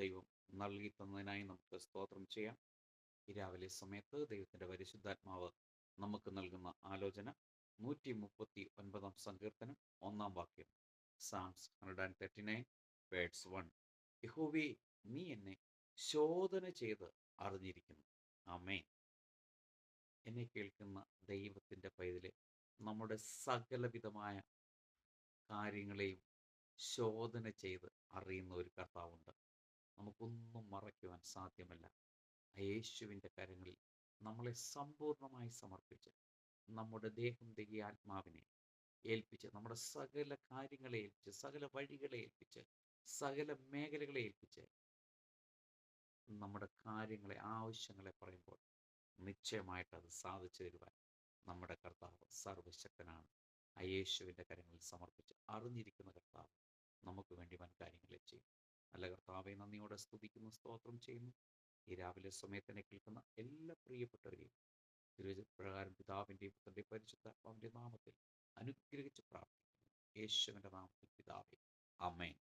ദൈവം നൽകി തന്നതിനായി നമുക്ക് സ്തോത്രം ചെയ്യാം. ഈ രാവിലെ സമയത്ത് ദൈവത്തിൻ്റെ പരിശുദ്ധാത്മാവ് നമുക്ക് നൽകുന്ന ആലോചന 139 സങ്കീർത്തനം 1 വാക്യം. Psalms 139 verse 1. യഹോവേ, നീ എന്നെ ശോധന ചെയ്ത് അറിഞ്ഞിരിക്കുന്നു. ആമേൻ. എന്നെ കേൾക്കുന്ന ദൈവത്തിൻ്റെ പൈതലെ, നമ്മുടെ സകലവിധമായ കാര്യങ്ങളെയും ശോധന ചെയ്ത് അറിയുന്ന ഒരു കർത്താവുണ്ട്. നമുക്കൊന്നും മറയ്ക്കുവാൻ സാധ്യമല്ല. യേശുവിൻ്റെ കരങ്ങളിൽ നമ്മളെ സമ്പൂർണ്ണമായി സമർപ്പിച്ച്, നമ്മുടെ ദേഹം ദേഹി ആത്മാവിനെ ഏൽപ്പിച്ച്, നമ്മുടെ സകല കാര്യങ്ങളെ ഏൽപ്പിച്ച്, സകല വഴികളെ ഏൽപ്പിച്ച്, സകല മേഖലകളെ ഏൽപ്പിച്ച്, നമ്മുടെ കാര്യങ്ങളെ, ആവശ്യങ്ങളെ പറയുമ്പോൾ നിശ്ചയമായിട്ട് അത് സാധിച്ചു തരുവാൻ നമ്മുടെ കർത്താവ് സർവശക്തനാണ്. ആ യേശുവിൻ്റെ കരങ്ങളിൽ സമർപ്പിച്ച് അറിഞ്ഞിരിക്കുന്ന കർത്താവ് നമുക്ക് വേണ്ടി വൻ കാര്യങ്ങളെ ചെയ്യും. നല്ല കർത്താവെ, നന്ദിയോടെ സ്തുതിക്കുന്നു, സ്തോത്രം ചെയ്യുന്നു. ഈ രാവിലെ സമയത്തിനെ കേൾക്കുന്ന എല്ലാ പ്രിയപ്പെട്ടവരെയും തിരുവചനപ്രകാരം പിതാവിൻ്റെയും പുത്രൻ്റെയും പരിശുദ്ധാത്മാവിൻ്റെ നാമത്തിൽ അനുഗ്രഹിച്ച് പ്രാർത്ഥിക്കുന്നു. യേശുവിൻ്റെ നാമത്തിൽ പിതാവേ, ആമേൻ.